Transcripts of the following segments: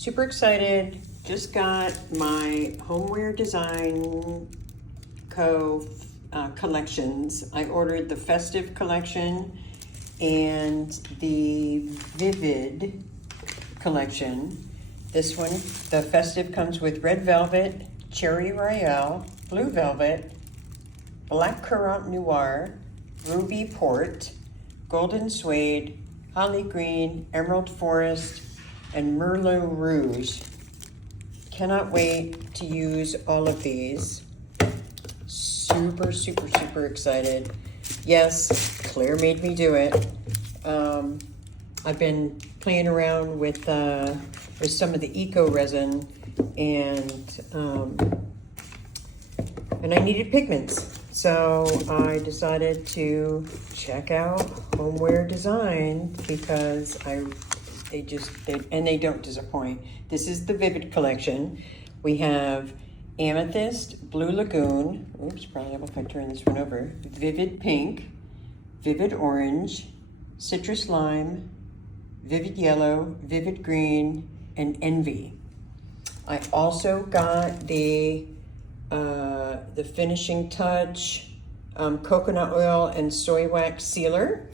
Super excited. Just got my Homeware Design Co. collections. I ordered the Festive collection and the Vivid collection. This one, the Festive, comes with red velvet, cherry royale, blue velvet, black currant noir, ruby port, golden suede, holly green, emerald forest, and merlot rouge. Cannot wait to use all of these. Super, super, super excited. Yes, Claire made me do it. I've been playing around with some of the eco resin, and I needed pigments. So I decided to check out Homeware Design because they don't disappoint. This is the Vivid collection. We have Amethyst, Blue Lagoon, oops, probably if I turn this one over, Vivid Pink, Vivid Orange, Citrus Lime, Vivid Yellow, Vivid Green, and Envy. I also got the Finishing Touch coconut oil and soy wax sealer.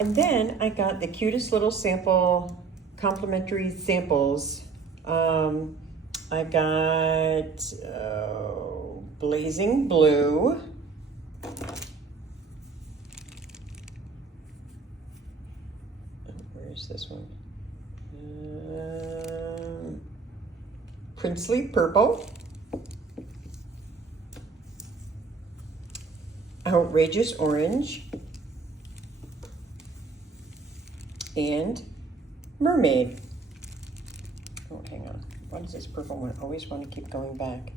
And then I got the cutest little sample, complimentary samples. I got Blazing Blue. Where's this one? Princely Purple. Outrageous Orange. And Mermaid. Oh, hang on. What is this purple one? I always want to keep going back.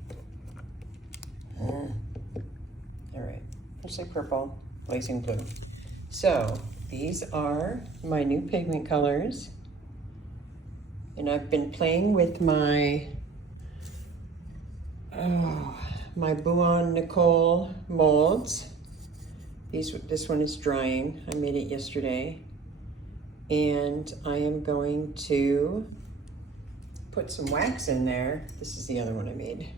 All right. Let's say purple, blazing blue. So these are my new pigment colors. And I've been playing with my Buon Nicole molds. This one is drying. I made it yesterday. And I am going to put some wax in there. This is the other one I made.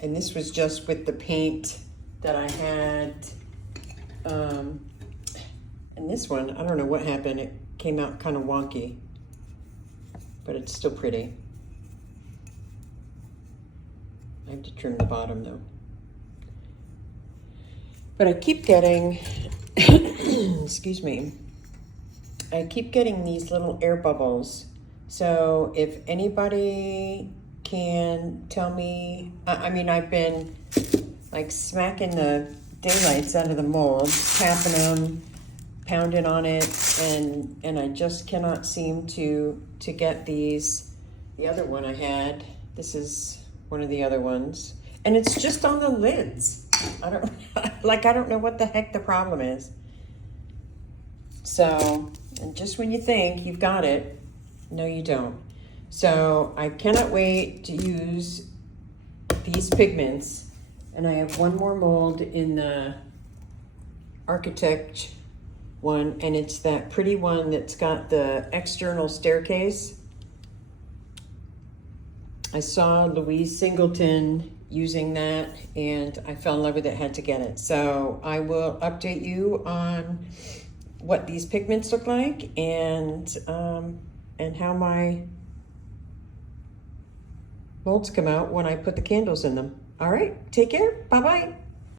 And this was just with the paint that I had. And this one, I don't know what happened. It came out kind of wonky, but it's still pretty. I have to trim the bottom though. But I keep getting, excuse me, I keep getting these little air bubbles. So if anybody can tell me, I mean, I've been like smacking the daylights out of the mold, tapping them, pounding on it, and I just cannot seem to get these. The other one I had, this is one of the other ones, and it's just on the lids. I don't know what the heck the problem is. So, and just when you think you've got it, no you don't. So I cannot wait to use these pigments, and I have one more mold in the Architect one, and it's that pretty one that's got the external staircase. I saw Louise Singleton using that, and I fell in love with it, had to get it. So I will update you on what these pigments look like and how my molds come out when I put the candles in them. All right, take care, bye-bye.